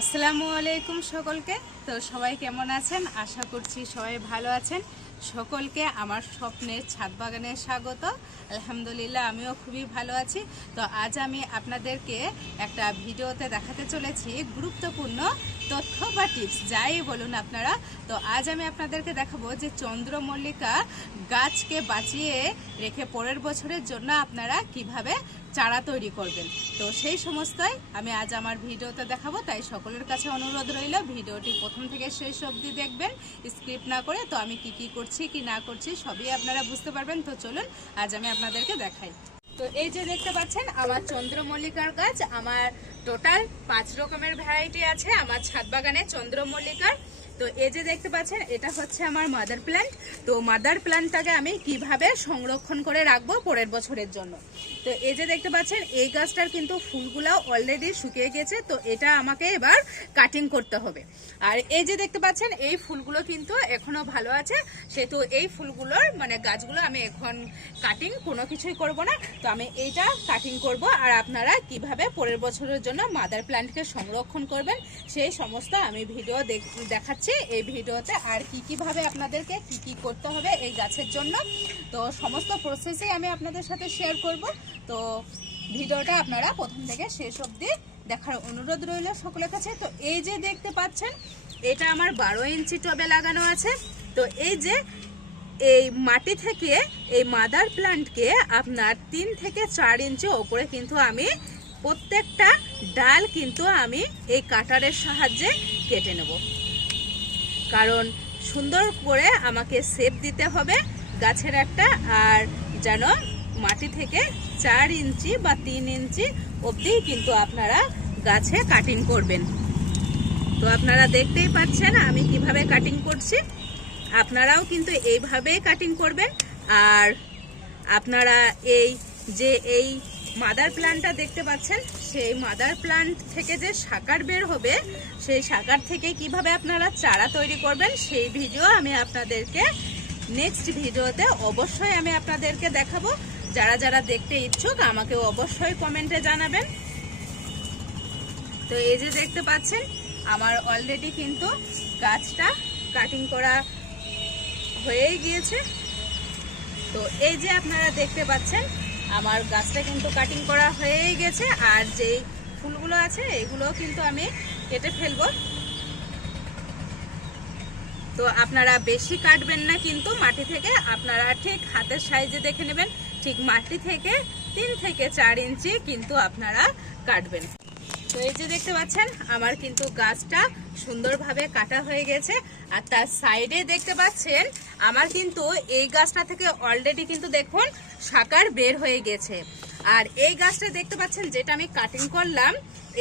আসসালামু আলাইকুম সকলকে। তো সবাই কেমন আছেন? আশা করছি সবাই ভালো আছেন। সকলকে আমার স্বপ্নের ছাদ বাগানে স্বাগত। আলহামদুলিল্লাহ আমিও খুবই ভালো আছি। তো আজ আমি আপনাদেরকে একটা ভিডিওতে দেখাতে চলেছি গুরুত্বপূর্ণ তথ্য বা টিপস, যাই বলুন আপনারা। তো আজ আমি আপনাদেরকে দেখাবো যে চন্দ্রমল্লিকা গাছকে বাঁচিয়ে রেখে পরের বছরের জন্য আপনারা কিভাবে চারা তৈরি করবেন। তো সেই সমস্তই আমি আজ আমার ভিডিওতে দেখাবো, তাই সকলের কাছে অনুরোধ রইল ভিডিওটি প্রথম থেকে শেষ অবধি দেখবেন, স্কিপ না করে। তো আমি কি করছি কি না করছি সবই আপনারা বুঝতে পারবেন। তো চলুন আজ আমি আপনাদেরকে দেখাই। তো এই যে দেখতে পাচ্ছেন আমার চন্দ্রমল্লিকার গাছ, আমার টোটাল 5 রকমের ভ্যারাইটি আছে আমার ছাদ বাগানে চন্দ্রমল্লিকার। তো এই যে দেখতে পাচ্ছেন এটা হচ্ছে আমার মাদার প্ল্যান্ট। তো মাদার প্ল্যান্টটাকে আমি কিভাবে সংরক্ষণ করে রাখবো পরের বছরের জন্য। তো এই যে দেখতে পাচ্ছেন এই গাছটার কিন্তু ফুলগুলো অলরেডি শুকিয়ে গেছে। তো এটা আমাকে এবার কাটিং করতে হবে। আর এই যে দেখতে পাচ্ছেন এই ফুলগুলো কিন্তু এখনো ভালো আছে, সেহেতু এই ফুলগুলোর মানে গাছগুলো আমি এখন কাটিং কোনো কিছুই করব না। তো আমি এইটা কাটিং করব। আর আপনারা কিভাবে পরের বছরের জন্য মাদার প্ল্যান্টকে সংরক্ষণ করবেন সেই সমস্ত আমি ভিডিও দেখাচ্ছি এই ভিডিওতে। আর কিভাবে আপনাদেরকে কি করতে হবে এই গাছের জন্য, তো সমস্ত প্রসেসই আমি আপনাদের সাথে শেয়ার করব। তো ভিডিওটা আপনারা প্রথম থেকে শেষ অবধি দেখার অনুরোধ রইল সকলের কাছে। তো এই যে দেখতে পাচ্ছেন এটা আমার 12 ইঞ্চি টবে লাগানো আছে। তো এই যে এই মাটি থেকে এই মাদার প্ল্যান্টকে আপনার 3 থেকে 4 ইঞ্চি ওপরে কিন্তু আমি প্রত্যেকটা ডাল কিন্তু আমি এই কাটারের সাহায্যে কেটে নেব, কারণ সুন্দর করে আমাকে শেপ দিতে হবে গাছের একটা। আর যেন মাটি থেকে 4 ইঞ্চি বা 3 ইঞ্চি অবধি কিন্তু আপনারা গাছে কাটিং করবেন। তো আপনারা দেখতেই পাচ্ছেন আমি কিভাবে কাটিং করছি, আপনারাও কিন্তু এইভাবেই কাটিং করবেন। আর আপনারা এই মাদার প্ল্যান্টটা দেখতে পাচ্ছেন, সেই মাদার প্ল্যান্ট থেকে যে শাখার বের হবে সেই শাখার থেকে কিভাবে আপনারা চারা তৈরি করবেন সেই ভিডিও আমি আপনাদেরকে নেক্সট ভিডিওতে অবশ্যই আমি আপনাদেরকে দেখাবো। যারা যারা দেখতে ইচ্ছুক আমাকে অবশ্যই কমেন্টে জানাবেন। তো এই যে দেখতে পাচ্ছেন আমার অলরেডি কিন্তু গাছটা কাটিং করা হয়েই গিয়েছে। তো এই যে আপনারা দেখতে পাচ্ছেন আমার গাছটা কিন্তু কাটিং করা হয়েই গেছে। আর যেই ফুলগুলো আছে এগুলো কিন্তু আমি কেটে ফেলবো। তো আপনারা বেশি কাটবেন না কিন্তু মাটি থেকে, আপনারা ঠিক হাতের সাইজে দেখে নেবেন, ঠিক মাটি থেকে 3 থেকে 4 ইঞ্চি কিন্তু আপনারা কাটবেন। তো এই যে দেখতে পাচ্ছেন আমার কিন্তু গাছটা সুন্দরভাবে কাটা হয়ে গেছে। আর তার সাইডে দেখতে পাচ্ছেন আমার কিন্তু এই গাছটা থেকে অলরেডি কিন্তু দেখুন শাখার বের হয়ে গেছে। আর এই গাছটা দেখতে পাচ্ছেন যেটা আমি কাটিং করলাম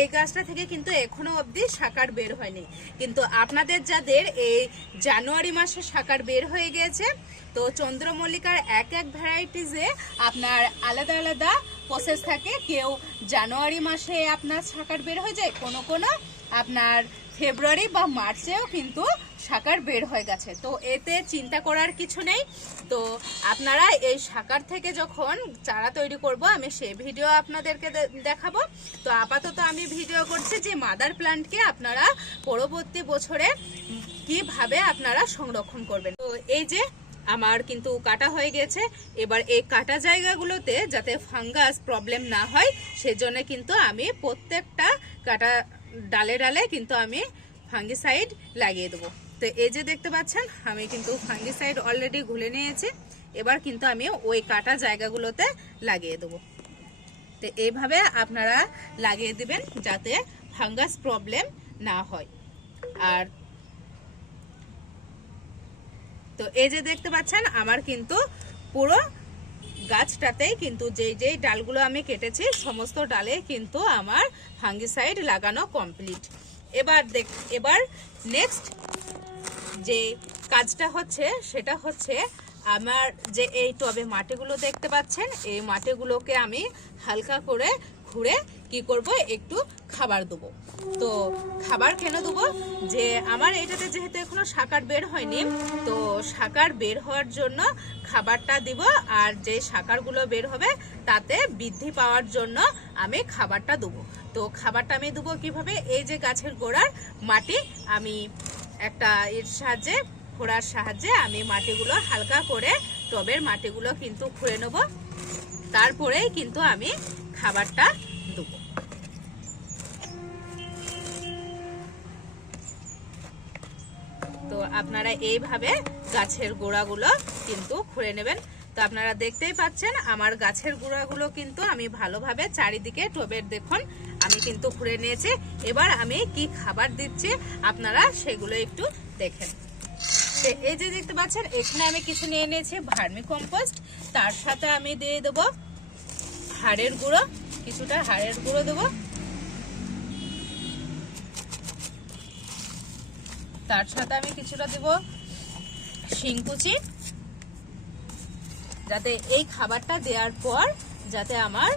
এই গাছটা থেকে কিন্তু এখনো অবধি শাখার বের হয়নি। কিন্তু আপনাদের যাদের এই জানুয়ারি মাসে শাখার বের হয়ে গেছে, তো চন্দ্রমল্লিকার এক ভ্যারাইটিসে আপনার আলাদা আলাদা প্রসেস থাকে। কেউ জানুয়ারি মাসে আপনার শাখার বের হয়ে যায়, কোনো আপনার ফেব্রুয়ারি বা মার্চেও কিন্তু শাখার বের হয়ে গেছে। তো এতে চিন্তা করার কিছু নেই। তো আপনারা এই শাখার থেকে যখন চারা তৈরি করব আমি সেই ভিডিও আপনাদেরকে দেখাবো। তো আপাতত আমি ভিডিও করছি যে মাদার প্ল্যান্টকে আপনারা পরবর্তী বছরে কিভাবে আপনারা সংরক্ষণ করবেন। তো এই যে আমার কিন্তু কাটা হয়ে গেছে। এবার এই কাটা জায়গাগুলোতে যাতে ফাঙ্গাস প্রবলেম না হয় সেজন্য কিন্তু আমি প্রত্যেকটা কাটা ডালে ডালে কিন্তু আমি ফাঙ্গিসাইড লাগিয়ে দেবো। তো এই যে দেখতে পাচ্ছেন আমি কিন্তু ফাঙ্গিসাইড অলরেডি ঘুলে নিয়েছি। এবার কিন্তু আমি ওই কাটা জায়গাগুলোতে লাগিয়ে দেবো। তো এইভাবে আপনারা লাগিয়ে দিবেন যাতে ফাঙ্গাস প্রবলেম না হয়। আর তো এই যে দেখতে পাচ্ছেন আমার কিন্তু পুরো গাছটাতেই কিন্তু যেই ডালগুলো আমি কেটেছি সমস্ত ডালে কিন্তু আমার ফাঙ্গিসাইড লাগানো কমপ্লিট। এবার নেক্সট যে কাজটা হচ্ছে সেটা হচ্ছে আমার যে এই টবে মাটিগুলো দেখতে পাচ্ছেন এই মাটিগুলোকে আমি হালকা করে ঘুরে কি করব একটু খাবার দেবো। তো খাবার কেন দেবো, যে আমার এটাতে যেহেতু এখনো শাখার বের হয়নি, তো শাখার বের হওয়ার জন্য খাবারটা দিব। আর যে শাখারগুলো বের হবে তাতে বৃদ্ধি পাওয়ার জন্য আমি খাবারটা দেবো। তো খাবারটা আমি দেবো কিভাবে, এই যে গাছের গোড়ার মাটি আমি একটা এর সাহায্যে, ফোড়ার সাহায্যে আমি মাটিগুলো হালকা করে টবের মাটিগুলো কিন্তু খুঁড়ে নেব, তারপরেই কিন্তু আমি খাবারটা দেবো। তো আপনারা এইভাবে গাছের গোড়াগুলো কিন্তু খুঁড়ে নেবেন। তো আপনারা দেখতেই পাচ্ছেন আমার গাছের গোড়াগুলো কিন্তু আমি ভালোভাবে চারিদিকে টবের দেখুন আমি কিন্তু খুঁড়ে নিয়েছি। এবার আমি কি খাবার দিচ্ছি আপনারা সেগুলো একটু দেখেন। এই যে দেখতে পাচ্ছেন এখানে আমি কিছু নিয়ে নিয়েছি ভার্মি কম্পোস্ট, তার সাথে আমি দিয়ে দেবো হাড়ের গুঁড়ো, কিছুটা হাড়ের গুঁড়ো দেবো, তার সাথে আমি কিছুটা দেব শিংকুচি, যাতে এই খাবারটা দেওয়ার পর যাতে আমার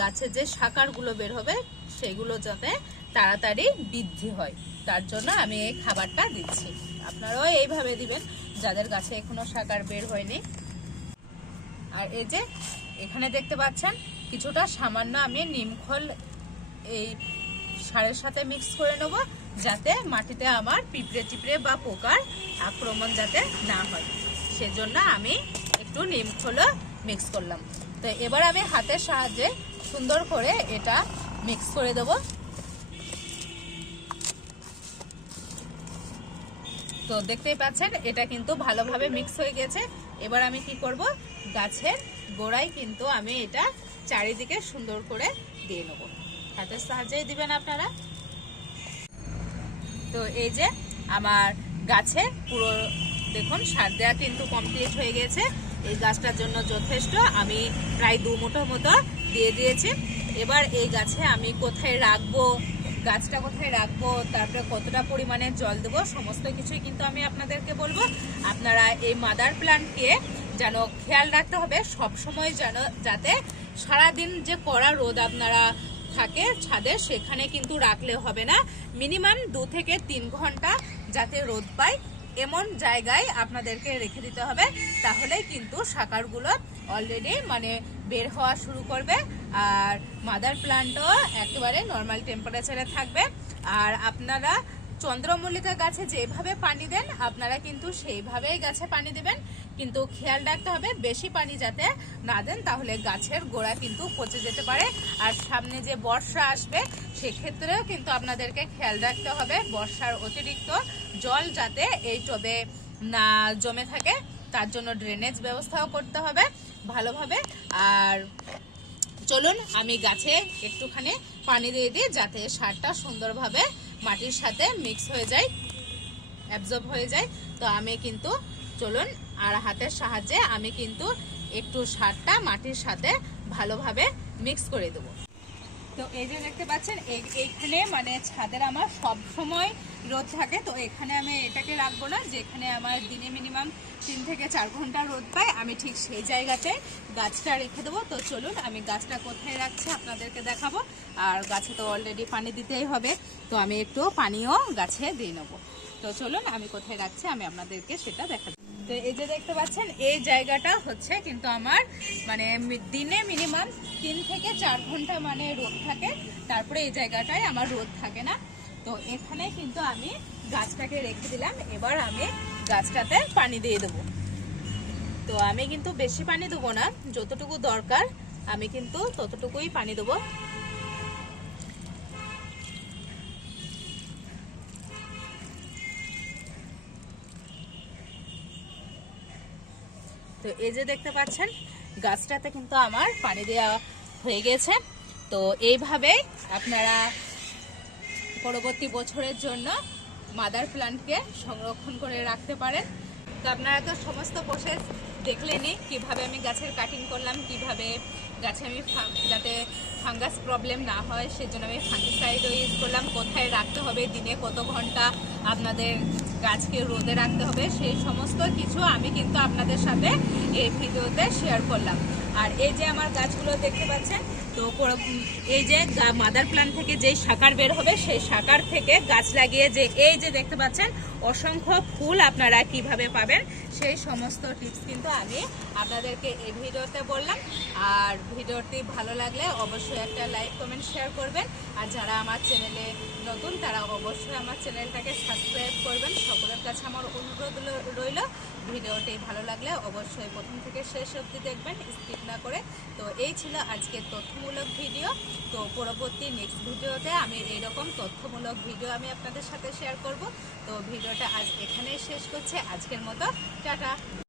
গাছের যে শাকারগুলো বের হবে সেগুলো যাতে তাড়াতাড়ি বৃদ্ধি হয়, তার জন্য আমি এই খাবারটা দিচ্ছি। আপনারাও এইভাবে দিবেন যাদের গাছে এখনো শাকার বের হয়নি। আর এই যে এখানে দেখতে পাচ্ছেন কিছুটা সামান্য আমি নিমখোল এই সারের সাথে মিক্স করে নেব, যাতে মাটিতে আমার পিঁপড়ে টিপড়ে বা পোকার আক্রমণ যাতে না হয়, সেজন্য আমি একটু নিমখোলও মিক্স করলাম। তো এবার আমি হাতের সাহায্যে সুন্দর করে এটা মিক্স করে দেব। তো দেখতেই পাচ্ছেন এটা কিন্তু ভালোভাবে মিক্স হয়ে গেছে। এবার আমি কি করব, গাছের গোড়ায় কিন্তু আমি এটা চারিদিকে সুন্দর করে দিয়ে নেব, হাতের সাহায্যেই দিবেন আপনারা। তো এই যে আমার গাছে পুরো দেখুন সার দেওয়া কিন্তু কমপ্লিট হয়ে গেছে, এই গাছটার জন্য যথেষ্ট, আমি প্রায় 2 মুঠো মতো দিয়ে দিয়েছি। এবার এই গাছে আমি কোথায় রাখবো, গাছটা কোথায় রাখবো, তারপরে কতটা পরিমাণে জল দেবো, সমস্ত কিছুই কিন্তু আমি আপনাদেরকে বলবো। আপনারা এই মাদার প্ল্যান্টকে যেন খেয়াল রাখতে হবে সব সময়, যেন যাতে সারাদিন যে কড়া রোদ আপনারা থাকে ছাদে সেখানে কিন্তু রাখলে হবে না, মিনিমাম 2 থেকে 3 ঘন্টা যাতে রোদ পায় এমন জায়গায় আপনাদেরকে রেখে দিতে হবে, তাহলেই কিন্তু শাকারগুলো অলরেডি মানে বের হওয়া শুরু করবে, আর মাদার প্ল্যান্টও একেবারে নর্মাল টেম্পারেচারে থাকবে। আর আপনারা চন্দ্রমল্লিকা গাছে যেভাবে পানি দেন আপনারা কিন্তু সেইভাবেই গাছে পানি দেবেন, কিন্তু খেয়াল রাখতে হবে বেশি পানি যাতে না দেন, তাহলে গাছের গোড়া কিন্তু পচে যেতে পারে। আর সামনে যে বর্ষা আসবে সেক্ষেত্রেও কিন্তু আপনাদেরকে খেয়াল রাখতে হবে বর্ষার অতিরিক্ত জল যাতে এই টবে না জমে থাকে, তার জন্য ড্রেনেজ ব্যবস্থাও করতে হবে ভালোভাবে। আর চলুন আমি গাছে একটুখানি পানি দিয়ে দিই যাতে সারটা সুন্দরভাবে মাটির সাথে মিক্স হয়ে যায়, অ্যাবজর্ব হয়ে যায়। তো আমি কিন্তু চলুন আর হাতের সাহায্যে আমি কিন্তু একটু সারটা মাটির সাথে ভালোভাবে মিক্স করে দেবো। তো এই যে দেখতে পাচ্ছেন এইখানে মানে ছাদের আমার সব সময় রোদ থাকে, তো এখানে আমি এটাকে রাখবো না, যেখানে আমার দিনে মিনিমাম 3 থেকে 4 ঘন্টা রোদ পায় আমি ঠিক সেই জায়গাতে গাছটা রেখে দেবো। তো চলুন আমি গাছটা কোথায় রাখছি আপনাদেরকে দেখাবো। আর গাছে তো অলরেডি পানি দিতেই হবে, তো আমি একটু পানিও গাছে দিয়ে নেবো। তো চলুন আমি কোথায় রাখছি আমি আপনাদেরকে সেটা দেখাবো। তো এই যে দেখতে পাচ্ছেন এই জায়গাটা হচ্ছে কিন্তু আমার মানে দিনে মিনিমাম 3 থেকে 4 ঘন্টা মানে রোদ থাকে, তারপরে এই জায়গাটায় আমার রোদ থাকে না। তো এখানে কিন্তু আমি গাছটাকে রেখে দিলাম, এবার আমি গাছটাতে পানি দিয়ে দেবো। তো আমি কিন্তু বেশি পানি দেবো না, যতটুকু দরকার আমি কিন্তু ততটুকুই পানি দেবো। তো এই যে দেখতে পাচ্ছেন গাছটাতে কিন্তু আমার পানি দেওয়া হয়ে গেছে। তো এইভাবে আপনারা পরবর্তী বছরের জন্য মাদার প্ল্যান্টকে সংরক্ষণ করে রাখতে পারেন। তো আপনারা তো সমস্ত প্রসেস দেখলেনই, কিভাবে আমি গাছের কাটিং করলাম, কিভাবে গাছে আমি যাতে ফাঙ্গাস প্রবলেম না হয় সেজন্য আমি ফাঙ্গিসাইডও ইউজ করলাম, কোথায় রাখতে হবে, দিনে কত ঘন্টা আপনাদের গাছকে রোদে রাখতে হবে, সেই সমস্ত কিছু আমি কিন্তু আপনাদের সাথে এই ভিডিওতে শেয়ার করলাম। আর এই যে আমার গাছগুলো দেখতে পাচ্ছেন তো এই যে মাদার প্ল্যান্ট থেকে যেই শাখার বের হবে সেই শাখার থেকে গাছ লাগিয়ে যে এই যে দেখতে পাচ্ছেন অসংখ্য ফুল আপনারা কিভাবে পাবেন সেই সমস্ত টিপস কিন্তু আমি আপনাদেরকে এই ভিডিওতে বললাম। আর ভিডিওটি ভালো লাগলে অবশ্যই একটা লাইক কমেন্ট শেয়ার করবেন। আর যারা আমার চ্যানেলে নতুন তারা অবশ্যই আমার চ্যানেলটাকে সাবস্ক্রাইব করবেন। সকলের কাছে আমার অনুরোধ রইল, ভিডিওটি ভালো লাগলে অবশ্যই প্রথম থেকে শেষ অবধি দেখবেন, স্কিপ না করে। তো এই ছিল আজকের তথ্যমূলক ভিডিও। তো পরবর্তী নেক্সট ভিডিওতে আমি এইরকম তথ্যমূলক ভিডিও আমি আপনাদের সাথে শেয়ার করব। তো ভিডিওটা আজ এখানেই শেষ করছি, আজকের মতো টাটা।